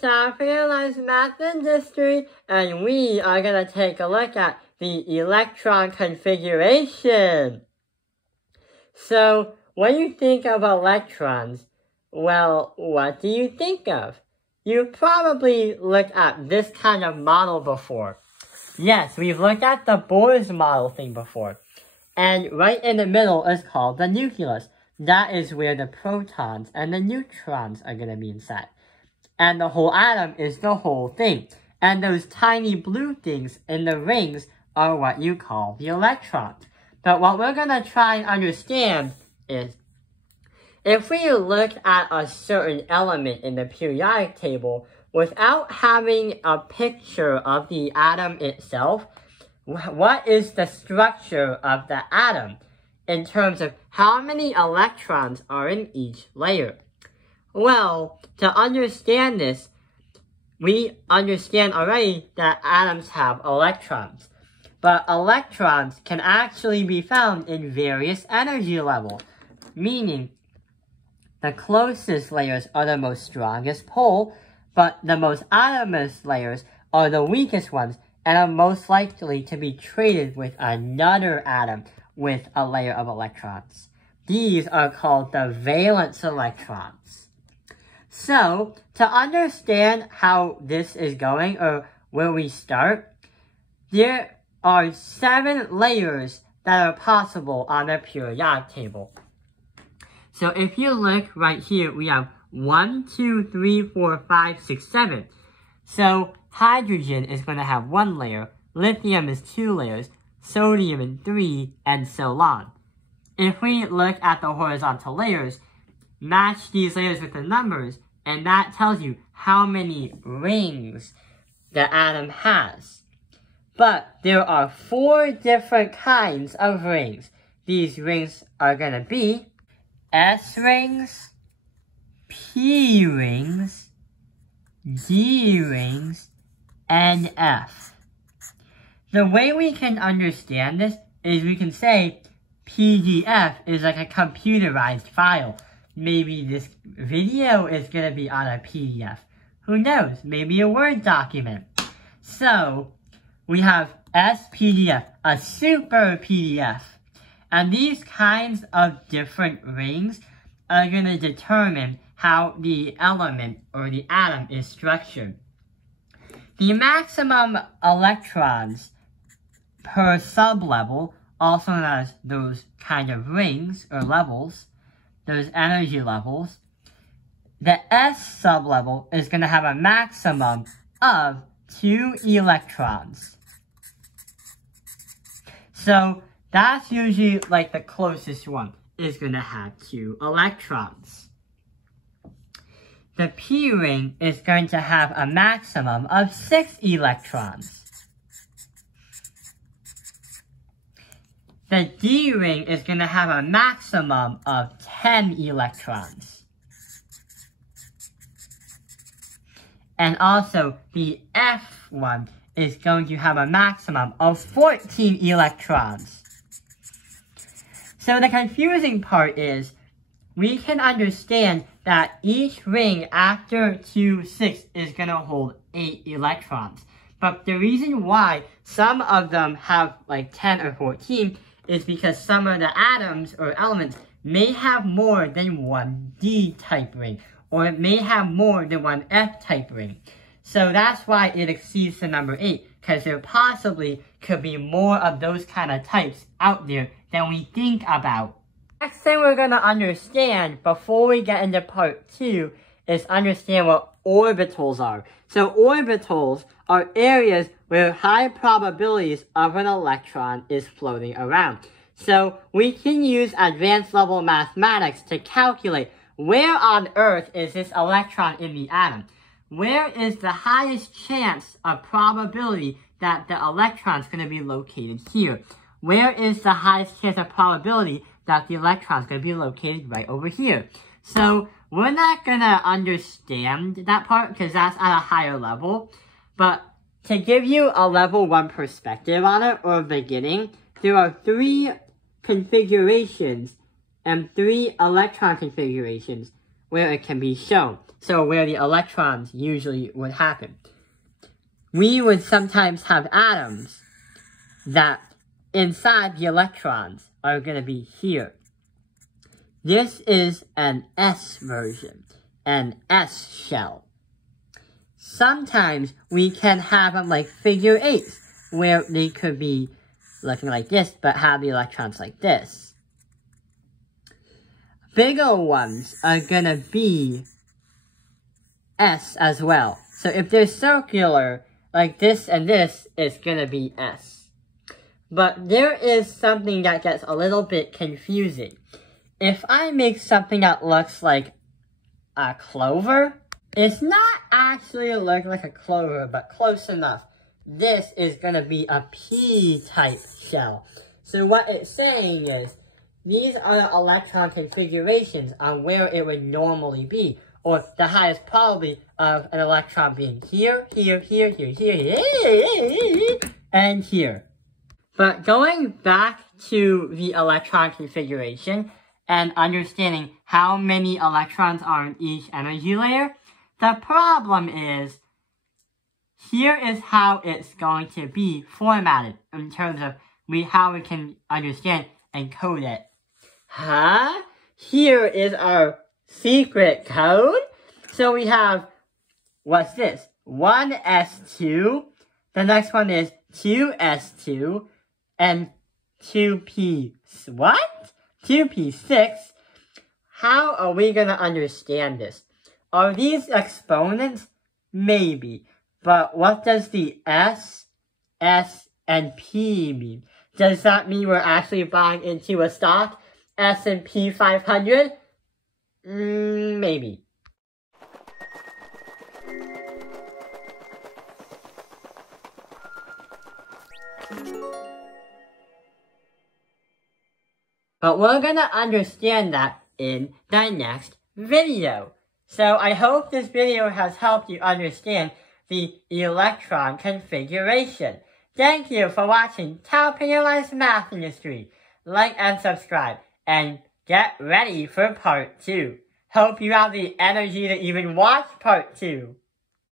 time for your lunch math and history, and we are going to take a look at the electron configuration. So, when you think of electrons, well, what do you think of? You probably looked at this kind of model before. Yes, we've looked at the Bohr's model thing before. And right in the middle is called the nucleus. That is where the protons and the neutrons are going to be inside. And the whole atom is the whole thing. And those tiny blue things in the rings are what you call the electrons. But what we're going to try and understand is, if we look at a certain element in the periodic table without having a picture of the atom itself, what is the structure of the atom in terms of how many electrons are in each layer? Well, to understand this, we understand already that atoms have electrons. But electrons can actually be found in various energy levels, meaning the closest layers are the most strongest pole, but the most outermost layers are the weakest ones and are most likely to be traded with another atom with a layer of electrons. These are called the valence electrons. So, to understand how this is going, or where we start, there are 7 layers that are possible on the periodic table. So if you look right here, we have 1, 2, 3, 4, 5, 6, 7. So hydrogen is going to have 1 layer, lithium is 2 layers, sodium is 3, and so on. If we look at the horizontal layers, match these layers with the numbers, and that tells you how many rings the atom has. But there are 4 different kinds of rings. These rings are going to be S rings, P rings, D rings, and F. The way we can understand this is we can say PDF is like a computerized file. Maybe this video is going to be on a PDF. Who knows? Maybe a Word document. So, we have SPDF, a super PDF. And these kinds of different rings are going to determine how the element or the atom is structured. The maximum electrons per sublevel, also known as those kind of rings or levels, those energy levels, the S sublevel is going to have a maximum of 2 electrons. So that's usually like the closest one is going to have 2 electrons. The P ring is going to have a maximum of 6 electrons. The D ring is going to have a maximum of 10 electrons. And also, the F one is going to have a maximum of 14 electrons. So the confusing part is, we can understand that each ring after 2, 6 is going to hold 8 electrons. But the reason why some of them have like 10 or 14 is because some of the atoms or elements may have more than 1 D-type ring, or it may have more than 1 F-type ring. So that's why it exceeds the number 8, because there possibly could be more of those kind of types out there than we think about. Next thing we're going to understand before we get into part 2 is understand what orbitals are. So orbitals are areas where high probabilities of an electron is floating around. So we can use advanced level mathematics to calculate where on Earth is this electron in the atom. Where is the highest chance of probability that the electron is going to be located here? Where is the highest chance of probability that the electron is going to be located right over here? So we're not going to understand that part because that's at a higher level. But to give you a level 1 perspective on it, or beginning, there are 3 configurations and 3 electron configurations where it can be shown. So where the electrons usually would happen. We would sometimes have atoms that inside the electrons are going to be here. This is an S version, an S shell. Sometimes we can have them like figure eights, where they could be looking like this, but have the electrons like this. Bigger ones are gonna be S as well. So if they're circular, like this and this, it's gonna be S. But there is something that gets a little bit confusing. If I make something that looks like a clover, it's not actually looking like a clover, but close enough. This is gonna be a P-type shell. So what it's saying is, these are the electron configurations on where it would normally be, or the highest probability of an electron being here, here, here, here, here, and here. But going back to the electron configuration and understanding how many electrons are in each energy layer, the problem is, here is how it's going to be formatted in terms of how we can understand and code it. Huh? Here is our secret code. So we have, what's this? 1s2. The next one is 2s2. And 2p, what? 2p6? How are we going to understand this? Are these exponents? Maybe. But what does the S, and P mean? Does that mean we're actually buying into a stock? S&P 500? Maybe. But we're gonna understand that in the next video. So I hope this video has helped you understand the electron configuration. Thank you for watching Top Penalized Math Industry. Like and subscribe, and get ready for part 2. Hope you have the energy to even watch part 2.